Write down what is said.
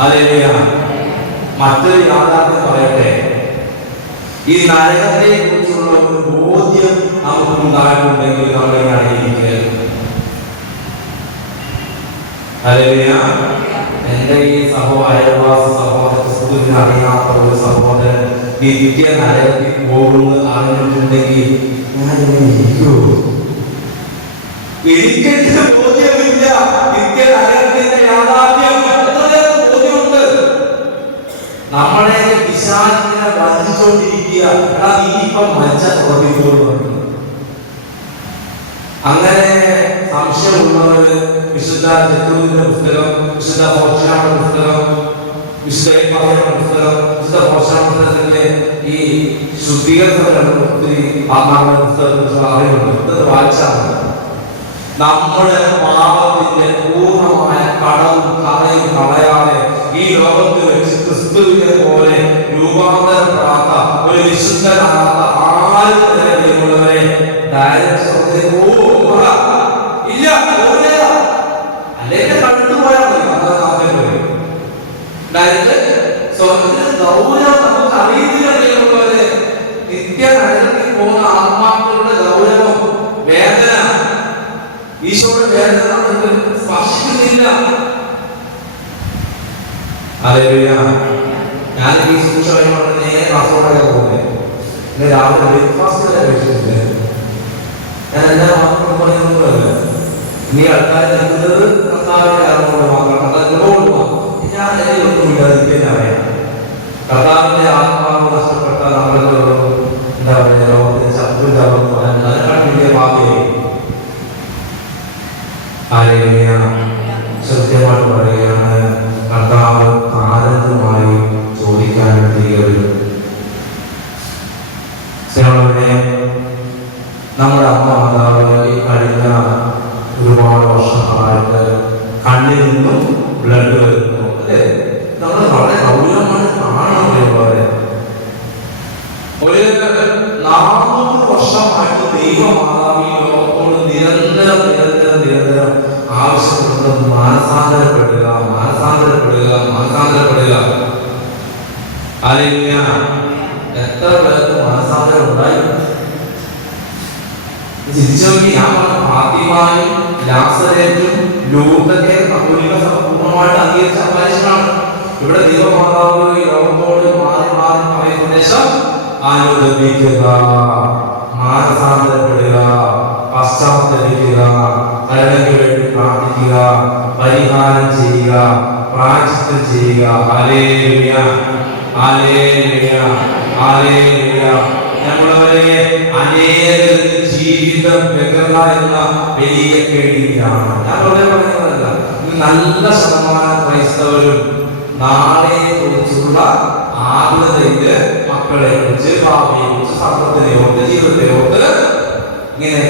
Hallelujah. മറ്റൊരു യാഥാർത്ഥ്യം പറയട്ടെ, ഈ നരകത്തെ കുറിച്ചുള്ള ഒരു ബോധ്യം നമുക്കുണ്ടായിട്ടുണ്ടെങ്കിൽ നമ്മളെയാണ് ഇരിക്കുക. ഹല്ലേലൂയ. എന്റെ ഈ അയൽവാസി സഹോദരൻ അറിയാത്ത ഒരു സഹോദരൻ നിത്യ നരകത്തിൽ പോകുന്നു അറിഞ്ഞിട്ടുണ്ടെങ്കിൽ ഞാൻ ഇരിക്കൂ? എനിക്കെന്ത് ബോധ്യമില്ല. നിത്യ നരകത്തിന്റെ യാഥാർത്ഥ്യം ബോധ്യമുണ്ട്. നമ്മളെ പിശാചിനെ വഞ്ചിച്ചുകൊണ്ടിരിക്കുക. നീ ഇപ്പം മജ്ജ തുറന്നിപ്പോകുന്നു. അങ്ങനെ സംശയമുള്ളവര് വിശുദ്ധ ജക്കൂരിന്റെ പുസ്തകം, വിശുദ്ധ ഹോശായുടെ പുസ്തകം, വിശുദ്ധ പുസ്തകം, വിശുദ്ധ ഹോശായുടെ പുസ്തകത്തിന്റെ ഈ ശുദ്ധീകരണ ഒത്തിരി ആത്മാവിന്റെ പുസ്തകത്തെ അറിവുണ്ട്. ഇത് വായിച്ചാൽ നമ്മുടെ പാപത്തിന്റെ പൂർണ്ണമായ കടവും കറയും കളയാതെ ഈ ലോകത്തിൽ വെച്ച് ക്രിസ്തുവിനെ പോലെ രൂപാന്തരപ്പെടാത്ത ഒരു വിശുദ്ധനാകാത്ത ആരും ഉള്ളവരെ ഇല്ല. അല്ലെങ്കിൽ കണ്ടുപോയാൽ ഗൗരവം നമുക്ക് അറിയുന്നില്ലേ? നിത്യ നരകത്തിൽ പോകുന്ന ആത്മാക്കളുടെ ഗൗരവം, വേദന, ഈശോയുടെ വേദന നമുക്ക് സ്പർശിക്കുന്നില്ല. ഹല്ലേലൂയ. ഞാൻ ഈ സൂക്ഷ്മമായിട്ട് നേരെ കാസർഗോഡൊക്കെ പോകുന്നത് രാവിലെ ബ്രേക്ക്ഫാസ്റ്റ് കഴിച്ചിട്ടില്ല. ഞാൻ എല്ലാ മാത്രം പറയുന്നതല്ല. ഇനി ആൾക്കാർ നിൽക്കുന്നത് കർത്താവിന്റെ അറിവുകൊണ്ട് മാത്രം, അതുകൊണ്ട് ഞാൻ ഒന്നുമില്ല. എനിക്ക് അറിയാം കർത്താവിന്റെ ആത്മാവ് നഷ്ടപ്പെട്ട നമ്മളെ എന്താ പറയുക, ലോകത്തിന് ശത്രുതാവെന്ന് പറയാൻ അതിനെക്കാൾ വലിയ ഭാഗ്യമായി. ഹല്ലേലൂയ. സത്യമായിട്ട് പറയുകയാണ്, കർത്താവ് ആനന്ദമായി ചോദിക്കാൻ വേണ്ടി നമ്മുടെ അമ്മ മാതാവ് ഈ കഴിഞ്ഞ ഒരുപാട് വർഷങ്ങളായിട്ട് കണ്ണിൽ നിന്നും ബ്ലഡ് വരുന്നു. അല്ലേ? നമ്മൾ വളരെ ഗൗരവമാണ് കാണാനുള്ളവരെ. ഒരു 400 വർഷമായിട്ട് ദൈവമാതാവ് ഈ ലോകത്തോട് നിരന്തരം ആവശ്യപ്പെടുന്നത് മാനസാന്തരപ്പെടുക. ഹല്ലേലൂയ. എത്ര പേർക്ക് മാനസാന്തരം ഉണ്ടായി? ഞാൻ ഫാത്തിമയും ലാസറേറ്റും ലൂർദൊക്കെ കത്തോലിക്ക സഭ പൂർണ്ണമായിട്ട് അംഗീകരിച്ച അപേക്ഷയാണ്. ഇവിടെ ദൈവമാതാവ് ഈ ലോകത്തോട് മാറി പറയുന്ന ഉദ്ദേശം അനുദപിക്കുക, മാനസാന്തരപ്പെടുക, പശ്ചാത്തലിക്കുക, കരുണയ്ക്ക് വേണ്ടി പ്രാർത്ഥിക്കുക, പരിഹാരം ചെയ്യുക, പ്രായശ്ചിത്തം ചെയ്യുക. ഹല്ലേലൂയ. ഹല്ലേലൂയ. ഹല്ലേലൂയ. നമ്മളവരെ അനേകരുടെ ജീവിതം എന്ന വലിയ പേടിയിലാണ്. ഞാൻ വളരെ പറയുന്നതല്ല. നല്ല ശതമാനം ക്രൈസ്തവരും നാളെ കുറിച്ചുള്ള ആകുലതയില് മക്കളെ കുറിച്ച്, ഭാവിയെ കുറിച്ച്, സമ്പത്തിനെ ഓർത്ത്, ജീവിതത്തെ ഓർത്ത് ഇങ്ങനെ